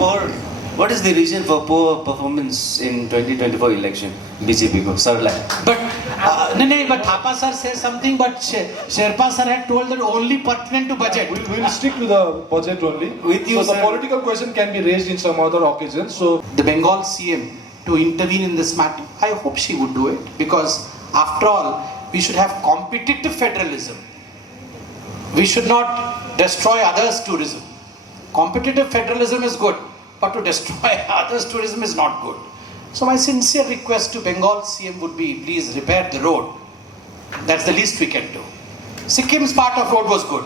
Or what is the reason for poor performance in 2024 election? BJP ko, sir like. But no, but Thapa sir says something, but Sherpa sir had told that only pertinent to budget. We'll stick to the budget only. With you, so sir. the political question can be raised in some other occasions. So The Bengal CM to intervene in this matter, I hope she would do it, because after all, we should have competitive federalism. We should not destroy others' tourism. Competitive federalism is good, but to destroy others' tourism is not good. So my sincere request to Bengal CM would be, please repair the road. That's the least we can do. Sikkim's part of road was good.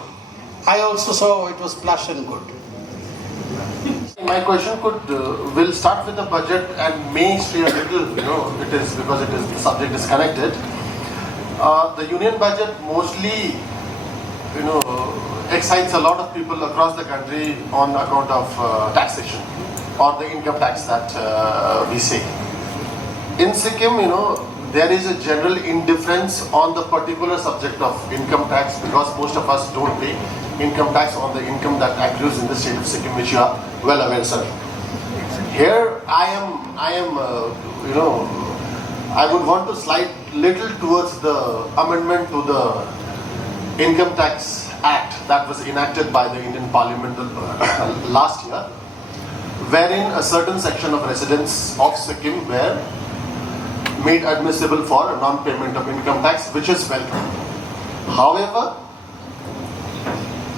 I also saw it was plush and good. My question will start with the budget and may stray a little, it is because the subject is connected. The union budget mostly, excites a lot of people across the country on account of taxation or the income tax that we say. In Sikkim, there is a general indifference on the particular subject of income tax because most of us don't pay income tax on the income that accrues in the state of Sikkim, which you are well aware, sir. Here, I would want to slide little towards the amendment to the Income Tax Act that was enacted by the Indian Parliament last year, wherein a certain section of residents of Sikkim were made admissible for non-payment of income tax, which is welcome. However,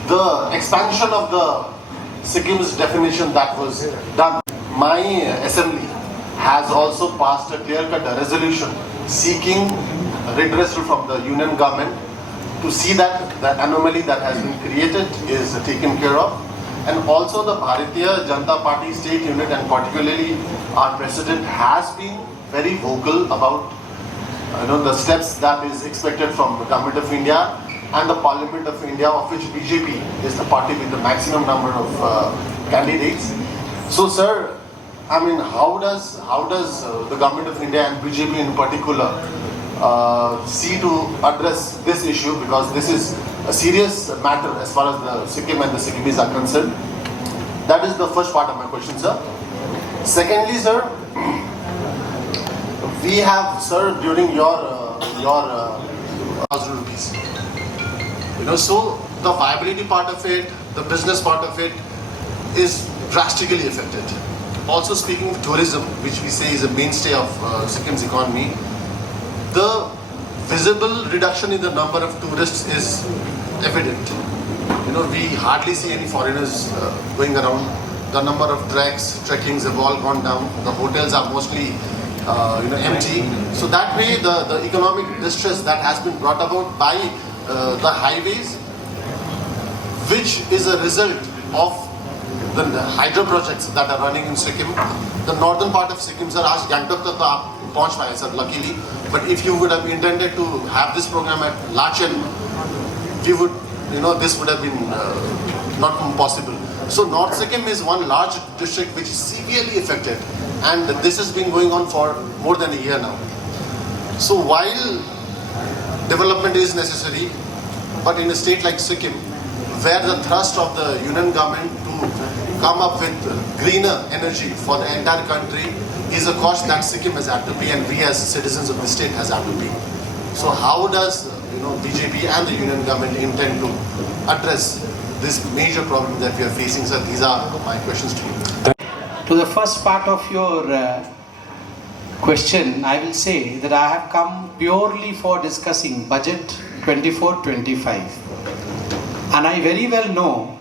the expansion of the Sikkim's definition that was done, my assembly has also passed a clear-cut resolution seeking redressal from the union government to see that the anomaly that has been created is taken care of. And also the Bharatiya Janata Party state unit, and particularly our president, has been very vocal about the steps that is expected from the Government of India and the Parliament of India, of which BJP is the party with the maximum number of candidates. So, sir, how does the Government of India and BJP in particular see to address this issue, because this is a serious matter as far as the Sikkim and the Sikkimis are concerned? That is the first part of my question, sir. Secondly, sir, we have, sir, during your 1,000 rupees, so the viability part of it, the business part of it is drastically affected. Also, speaking of tourism, which we say is a mainstay of Sikkim's economy, the visible reduction in the number of tourists is evident. We hardly see any foreigners going around. The number of trekkings have all gone down. The hotels are mostly empty. So that way, the economic distress that has been brought about by the highways, which is a result of the hydro projects that are running in Sikkim. The northern part of Sikkim, sir, आज गंगटोक तक तो आप पहुंच पाए, sir, luckily. But if you would have intended to have this program at Lachen, we would, this would have been not possible. So North Sikkim is one large district which is severely affected, and this has been going on for more than a year now. So while development is necessary, but in a state like Sikkim, where the thrust of the union government to come up with greener energy for the entire country is a cost that Sikkim has had to pay, and we as citizens of the state has had to pay. So how does BJP and the union government intend to address this major problem that we are facing, sir? These are my questions to you. To the first part of your question, I will say that I have come purely for discussing budget 24-25. And I very well know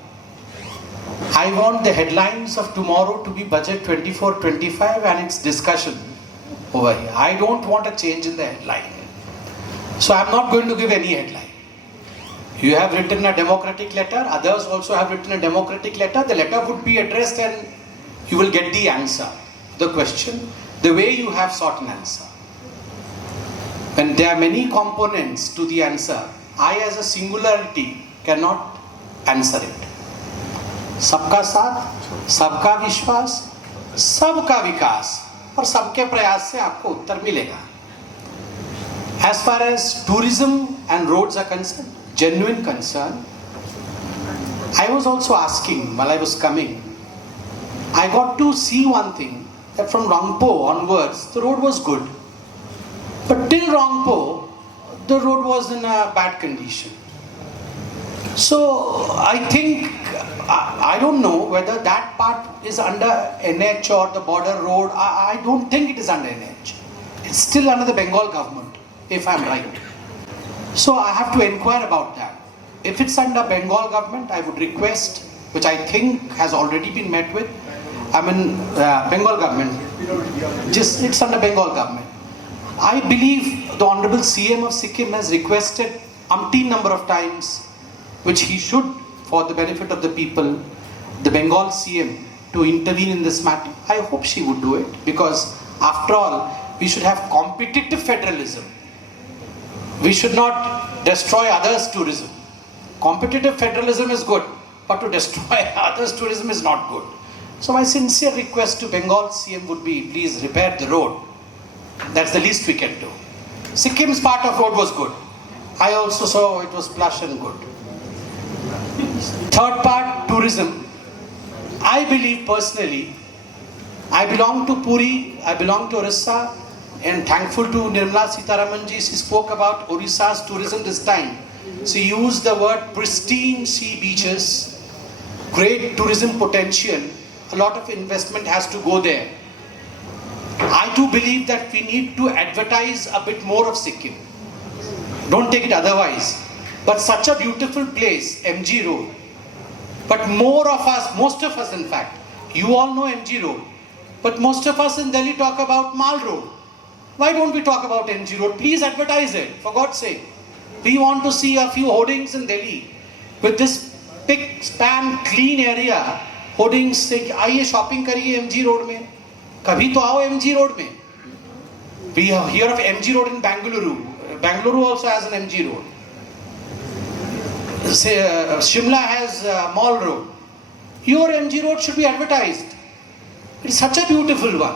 I want the headlines of tomorrow to be budget 24-25 and its discussion over here. I don't want a change in the headline. So I'm not going to give any headline. You have written a democratic letter, others also have written a democratic letter. The letter would be addressed and you will get the answer, the question, the way you have sought an answer. When there are many components to the answer, I as a singularity cannot answer it. सबका साथ, सबका विश्वास, सबका विकास और सबके प्रयास से आपको उत्तर मिलेगा. As far as tourism and roads are concerned, genuine concern, I was also asking while I was coming, I got to see one thing, that from Rangpo onwards, the road was good. But till Rangpo, the road was in a bad condition. So I think, I don't know whether that part is under NH or the border road. I don't think it is under NH. It's still under the Bengal government, if I'm right. So I have to inquire about that. If it's under Bengal government, I would request, which I think has already been met with, Bengal government, it's under Bengal government. I believe the Honorable CM of Sikkim has requested umpteen number of times, which he should, for the benefit of the people, the Bengal CM, to intervene in this matter. I hope she would do it, because after all, we should have competitive federalism. We should not destroy others' tourism. Competitive federalism is good, but to destroy others' tourism is not good. So my sincere request to Bengal CM would be, please repair the road. That's the least we can do. Sikkim's part of road was good. I also saw it was plush and good. Third part, tourism. I believe personally, I belong to Puri, I belong to Orissa, and thankful to Nirmala Sitharaman ji, she spoke about Orissa's tourism this time. She used the word pristine sea beaches, great tourism potential. A lot of investment has to go there. I do believe that we need to advertise a bit more of Sikkim. Don't take it otherwise. But such a beautiful place, MG Road. But more of us, most of us in fact, you all know MG Road. But most of us in Delhi talk about Mall Road. Why don't we talk about MG Road? Please advertise it, for God's sake. We want to see a few hoardings in Delhi with this big span clean area. Hoardings से आइए shopping करिए MG Road में. कभी तो आओ MG Road में. We hear of MG Road in Bangalore. Bangalore also has an MG Road. Shimla has Mall Road. Your MG Road should be advertised. It's such a beautiful one.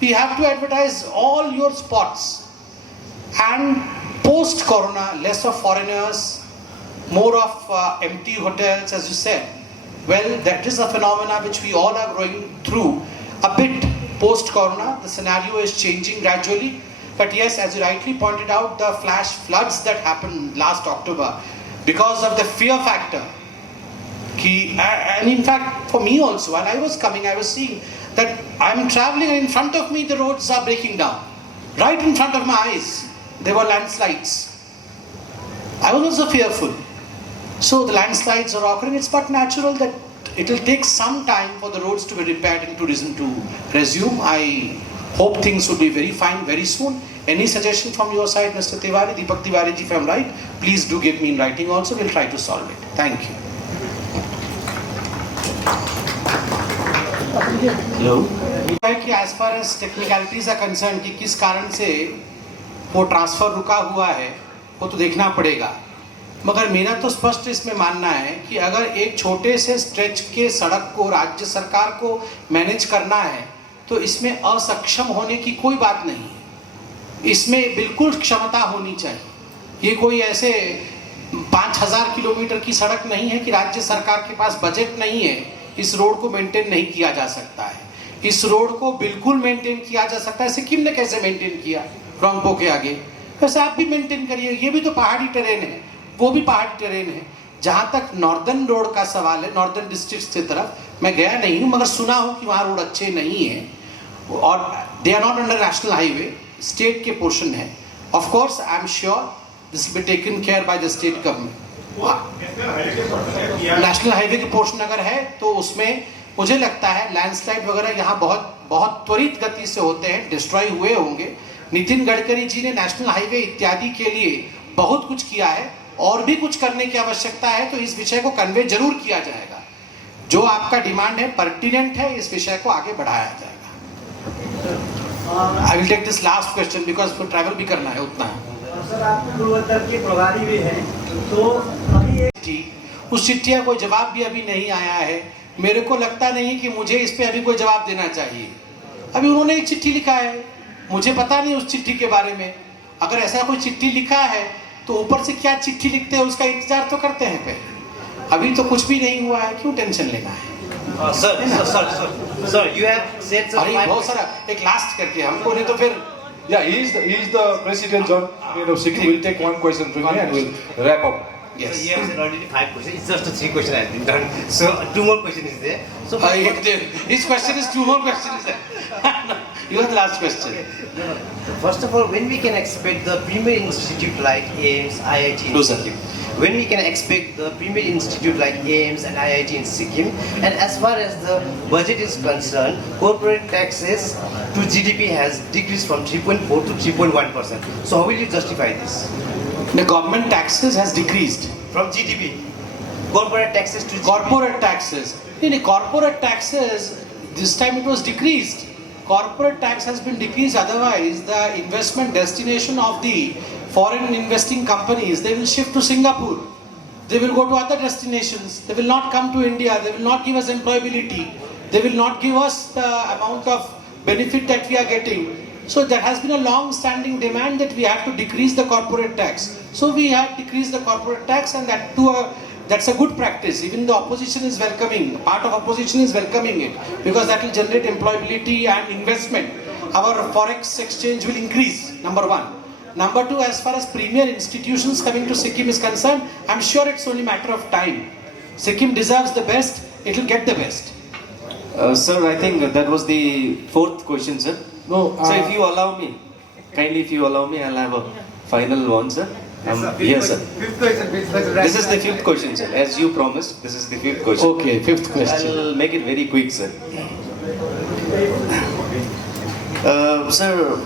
We have to advertise all your spots. And post-corona, less of foreigners, more of empty hotels, as you said. Well, that is a phenomena which we all are going through a bit post-corona. The scenario is changing gradually. But yes, as you rightly pointed out, the flash floods that happened last October, because of the fear factor. And in fact, for me also, while I was coming, I was seeing that I'm traveling and in front of me the roads are breaking down. Right in front of my eyes, there were landslides. I was also fearful. So the landslides are occurring. It's but natural that it will take some time for the roads to be repaired and tourism to resume. I hope things will be very fine very soon. Any suggestion from your side, Mr. Tiwari, Deepak Tiwari ji, if I'm right, please do give me in writing also. We'll try to solve it. Thank you. Hello. As far as technicalities are concerned, कि किस कारण से वो transfer रुका हुआ है, वो तो देखना पड़ेगा. मगर मेरा तो स्पष्ट इसमें मानना है कि अगर एक छोटे से स्ट्रेच के सड़क को राज्य सरकार को मैनेज करना है, तो इसमें असक्षम होने की कोई बात नहीं है. इसमें बिल्कुल क्षमता होनी चाहिए. ये कोई ऐसे 5000 किलोमीटर की सड़क नहीं है कि राज्य सरकार के पास बजट नहीं है, इस रोड को मेंटेन नहीं किया जा सकता है. इस रोड को बिल्कुल मेंटेन किया जा सकता है. सिक्किम ने कैसे मेंटेन किया रंगपो के आगे, वैसे आप भी मेंटेन करिए. ये भी तो पहाड़ी टेरेन है, वो भी पहाड़ी टेरेन है. जहाँ तक नॉर्दर्न रोड का सवाल है, नॉर्दर्न डिस्ट्रिक्ट की तरफ मैं गया नहीं हूँ, मगर सुना हूँ कि वहाँ रोड अच्छे नहीं है और they are not under national highway, state के पोर्शन है. Of course I am sure this will be taken care by the state government. National highway के पोर्शन अगर है तो उसमें मुझे लगता है लैंडस्लाइड वगैरह यहाँ बहुत त्वरित गति से होते हैं, डिस्ट्रॉय हुए होंगे. नितिन गडकरी जी ने नेशनल हाईवे इत्यादि के लिए बहुत कुछ किया है, और भी कुछ करने की आवश्यकता है, तो इस विषय को कन्वे जरूर किया जाएगा. जो आपका डिमांड है पर्टिनेंट है, इस विषय को आगे बढ़ाया जाएगा. I will take this last question because travel भी करना है उतना. सर, आप पूर्वोत्तर के प्रभारी भी हैं, तो अभी उस चिट्ठी का कोई जवाब भी अभी नहीं आया है. मेरे को लगता नहीं कि मुझे इस पे अभी कोई जवाब देना चाहिए. अभी उन्होंने एक चिट्ठी लिखा है, मुझे पता नहीं उस चिट्ठी के बारे में. अगर ऐसा कोई चिट्ठी लिखा है तो ऊपर से क्या चिट्ठी लिखते हैं उसका इंतजार तो करते हैं पहले. अभी तो कुछ भी नहीं हुआ है, क्यों टेंशन लेना है. Sir, you have said some अरे बहुत सारा एक लास्ट करके हमको नहीं तो फिर yeah, he is the president on Sikkim. We'll take one question from me and we'll wrap up. yes. You have said already 5 questions. It's just a 3 question has been done. So 2 more questions is there. So His question is 2 more questions there. You are the last question. first of all, when we can expect the premier institute like AIMS, IIT in Closer. Sikkim? When we can expect the premier institute like AIMS and IIT in Sikkim? And as far as the budget is concerned, corporate taxes to GDP has decreased from 3.4 to 3.1%. So how will you justify this? The government taxes has decreased. From GDP, corporate taxes to GDP. Corporate taxes. In corporate taxes, this time it was decreased. Corporate tax has been decreased. Otherwise, the investment destination of the foreign investing companies, they will shift to Singapore. They will go to other destinations. They will not come to India. They will not give us employability. They will not give us the amount of benefit that we are getting. So there has been a long-standing demand that we have to decrease the corporate tax. So we have decreased the corporate tax, and that's a good practice. Even the opposition is welcoming. Part of opposition is welcoming it because that will generate employability and investment. Our forex exchange will increase. Number one. Number two, as far as premier institutions coming to Sikkim is concerned, I'm sure it's only a matter of time. Sikkim deserves the best. It will get the best. Sir, I think that was the 4th question, sir. No, So if you allow me, kindly if you allow me, I'll have a final one, sir. Yes, sir. Fifth question, please. This is the 5th question, sir. As you promised, this is the 5th question. Okay, 5th question. I'll make it very quick, sir. Sir,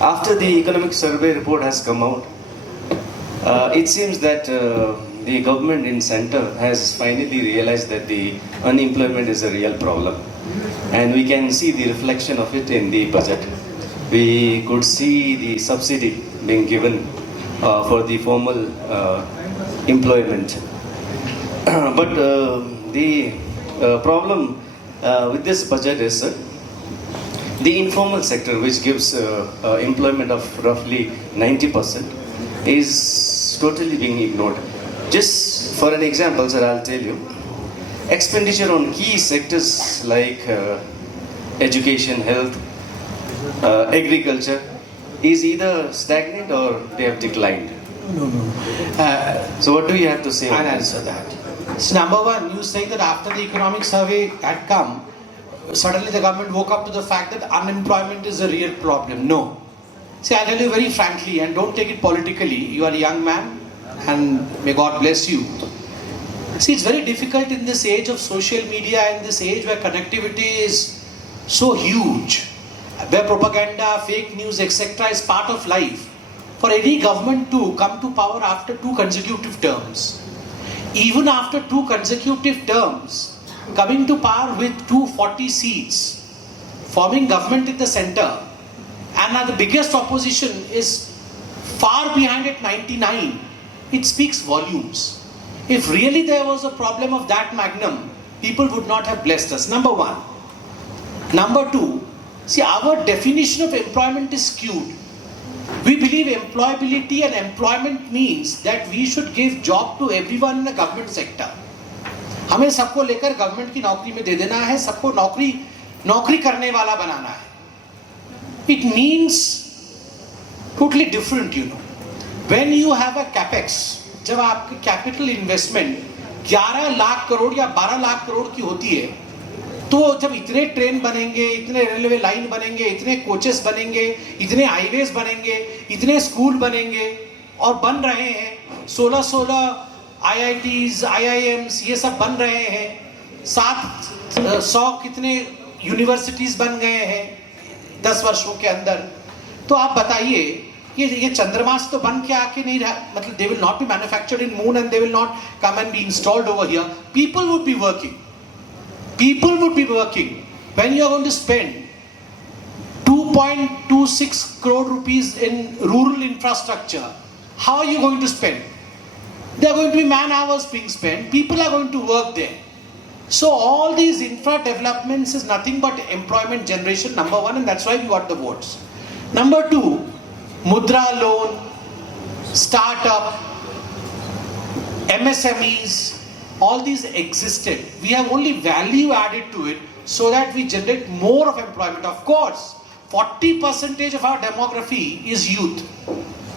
after the economic survey report has come out, it seems that the government in center has finally realized that the unemployment is a real problem, and we can see the reflection of it in the budget. We could see the subsidy being given for the formal employment. But the problem with this budget is the informal sector, which gives employment of roughly 90%, is totally being ignored. Just for an example, sir, I'll tell you. Expenditure on key sectors like education, health, agriculture is either stagnant or they have declined. So what do you have to say on I'll this? answer that. So number one, you say that after the economic survey had come, suddenly the government woke up to the fact that unemployment is a real problem. No. See, I'll tell you very frankly, and don't take it politically. You are a young man, and may God bless you. See, it's very difficult in this age of social media, in this age where connectivity is so huge, where propaganda, fake news, etc. is part of life, for any government to come to power after 2 consecutive terms. Even after 2 consecutive terms, coming to power with 240 seats, forming government in the center, and the biggest opposition is far behind at 99, it speaks volumes. If really there was a problem of that magnum, people would not have blessed us. Number one. Number two, see, our definition of employment is skewed. We believe employability and employment means that we should give job to everyone in the government sector. हमें सबको लेकर government की नौकरी में दे देना है, सबको नौकरी करने वाला बनाना है. It means totally different, you know. When you have a capex, जब आपकी कैपिटल इन्वेस्टमेंट 11 लाख करोड़ या 12 लाख करोड़ की होती है, तो जब इतने ट्रेन बनेंगे, इतने रेलवे लाइन बनेंगे, इतने कोचेस बनेंगे, इतने हाईवेज बनेंगे, इतने स्कूल बनेंगे और बन रहे हैं, 16 IITs, IIMs ये सब बन रहे हैं, 700 कितने यूनिवर्सिटीज बन गए हैं 10 वर्षों के अंदर. तो आप बताइए, ये चंद्रमा से तो बन के आके नहीं रहा, मतलब they will not be manufactured in moon and they will not come and be installed over here. People would be working. When you are going to spend 2.26 crore rupees in rural infrastructure, how are you going to spend? There are going to be man hours being spent, people are going to work there. So all these infra developments is nothing but employment generation, number one, and that's why we got the votes. Number two, Mudra loan, startup, MSMEs, all these existed. We have only value added to it so that we generate more of employment. Of course, 40% of our demography is youth.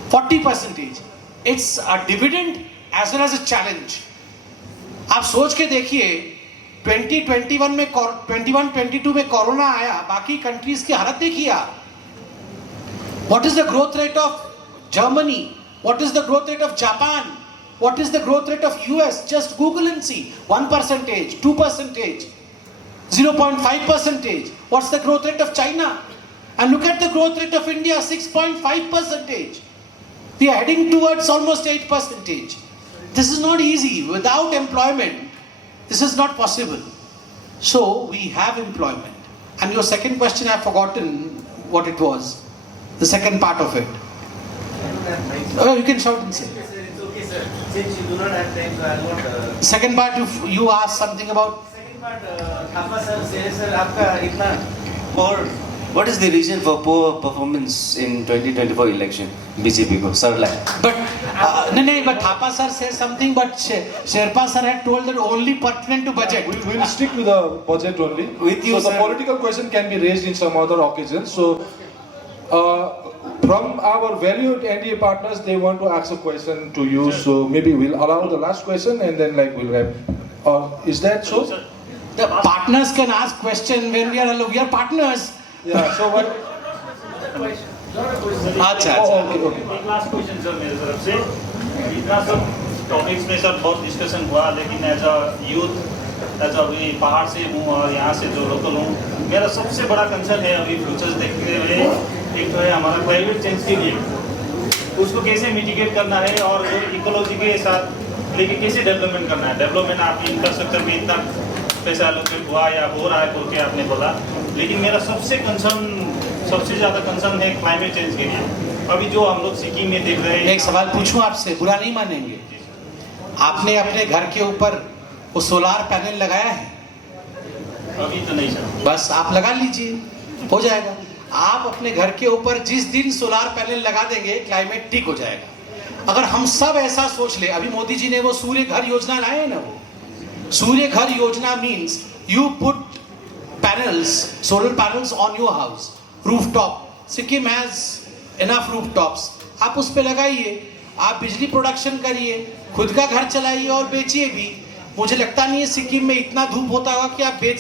40%. It's a dividend as well as a challenge. आप सोच के देखिए 2021 में 21-22 में corona आया, बाकी countries की हालत देखिए आप. What is the growth rate of Germany? What is the growth rate of Japan? What is the growth rate of US? Just Google and see. 1%, 2%, 0.5%. What's the growth rate of China? And look at the growth rate of India, 6.5%. We are heading towards almost 8%. This is not easy. Without employment, this is not possible. So we have employment. And your second question, I've forgotten what it was. The second part of it. Oh, you can shout and say. It's okay, sir. Since you do not have time, so I'll not. Second part, you asked something about. Second part, Thapa sir says, sir, आपका इतना Or what is the reason for poor performance in 2024 election? BJP ko, sir like. But no, but Thapa sir says something. But Sherpa sir had told that only pertinent to budget. We'll stick with the budget only. With you, so the sir. political question can be raised in some other occasions. So, from our valued NDA partners, they want to ask a question to you. So maybe we'll allow the last question and then we'll wrap. Is that so? The partners can ask question when we are partners. Yeah. So what? अच्छा Okay. एक last question sir मेरे तरफ से. इतना सब topics में sir बहुत discussion हुआ, लेकिन एज अ यूथ, एज अभी पहाड़ से हूँ और यहाँ से जो लोकल हूँ, मेरा सबसे बड़ा कंसर्न है अभी फ्यूचर्स देखते हुए, एक तो है हमारा क्लाइमेट चेंज के लिए उसको कैसे मिटिगेट करना है और जो इकोलॉजी के साथ लेके कैसे डेवलपमेंट करना है. डेवलपमेंट आप इंफ्रास्ट्रक्चर में इतना पैसा एलोकेट हुआ या हो रहा है बोल के आपने बोला, लेकिन मेरा सबसे ज़्यादा कंसर्न है क्लाइमेट चेंज के लिए. अभी जो हम लोग सिक्किम में देख रहे हैं. एक सवाल पूछूं आपसे, बुरा नहीं मानेंगे. आपने अपने घर के ऊपर वो सोलार पैनल लगाया है? अभी तो नहीं सर. बस आप लगा लीजिए, हो जाएगा. आप अपने घर के ऊपर जिस दिन सोलार पैनल लगा देंगे, क्लाइमेट ठीक हो जाएगा. अगर हम सब ऐसा सोच ले, अभी मोदी जी ने वो सूर्य घर योजना लाए है ना, वो Surya Ghar Yojana means you put panels, solar panels on your house, rooftop. Sikkim has enough rooftops. आप उस पे लगाइए, आप बिजली प्रोडक्शन करिए, खुद का घर चलाइए और बेचिए भी. मुझे लगता नहीं है सिक्किम में इतना धूप होता होगा कि आप बेच